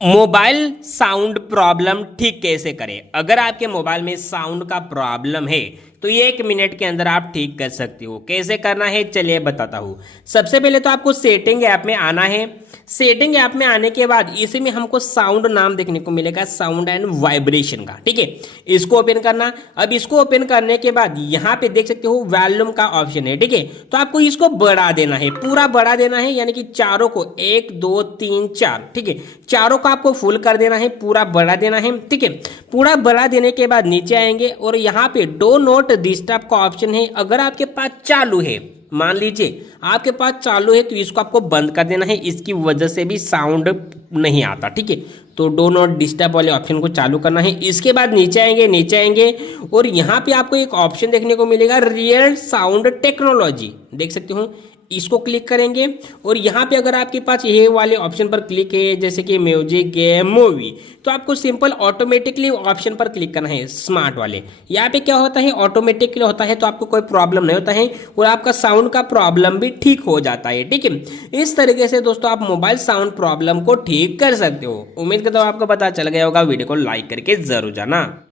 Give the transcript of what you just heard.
Mobile sound problem ठीक कैसे करें। अगर आपके मोबाइल में साउंड का प्रॉब्लम है तो ये 1 मिनट के अंदर आप ठीक कर सकते हो। कैसे करना है चलिए बताता हूँ। सबसे पहले तो आपको सेटिंग ऐप में आना है। सेटिंग ऐप में आने के बाद इसमें हमको साउंड नाम देखने को मिलेगा, साउंड एंड वाइब्रेशन का। ठीक है, इसको ओपन करना। अब इसको ओपन करने के बाद यहाँ पे देख सकते हो वॉल्यूम का ऑप्शन है। ठीक है, तो आपको इसको बढ़ा देना है, पूरा बढ़ा देना है, यानी कि चारों को 1 2 3 4। ठीक है, चारों को आपको फुल कर देना है, पूरा बढ़ा देना है। ठीक है, पूरा बढ़ा देने के बाद नीचे आएंगे और यहाँ पे डो नॉट डिस्टर्ब का ऑप्शन है। अगर आपके पास चालू है, मान लीजिए आपके पास चालू है, तो इसको आपको बंद कर देना है, इसकी वजह से भी साउंड नहीं आता। ठीक है, तो डो नॉट डिस्टर्ब वाले ऑप्शन को चालू करना है। इसके बाद नीचे आएंगे, नीचे आएंगे और यहाँ पे आपको एक ऑप्शन देखने को मिलेगा रियल साउंड टेक्नोलॉजी, देख सकते हो, इसको क्लिक करेंगे और यहाँ पे अगर आपके पास ये वाले ऑप्शन पर क्लिक है, जैसे कि म्यूजिक, गेम, मूवी, तो आपको सिंपल ऑटोमेटिकली ऑप्शन पर क्लिक करना है, स्मार्ट वाले। यहाँ पे क्या होता है, ऑटोमेटिकली होता है, तो आपको कोई प्रॉब्लम नहीं होता है और आपका साउंड का प्रॉब्लम भी ठीक हो जाता है। ठीक है, इस तरीके से दोस्तों आप मोबाइल साउंड प्रॉब्लम को ठीक कर सकते हो। उम्मीद करता हूँ आपको पता चल गया होगा। वीडियो को लाइक करके जरूर जाना।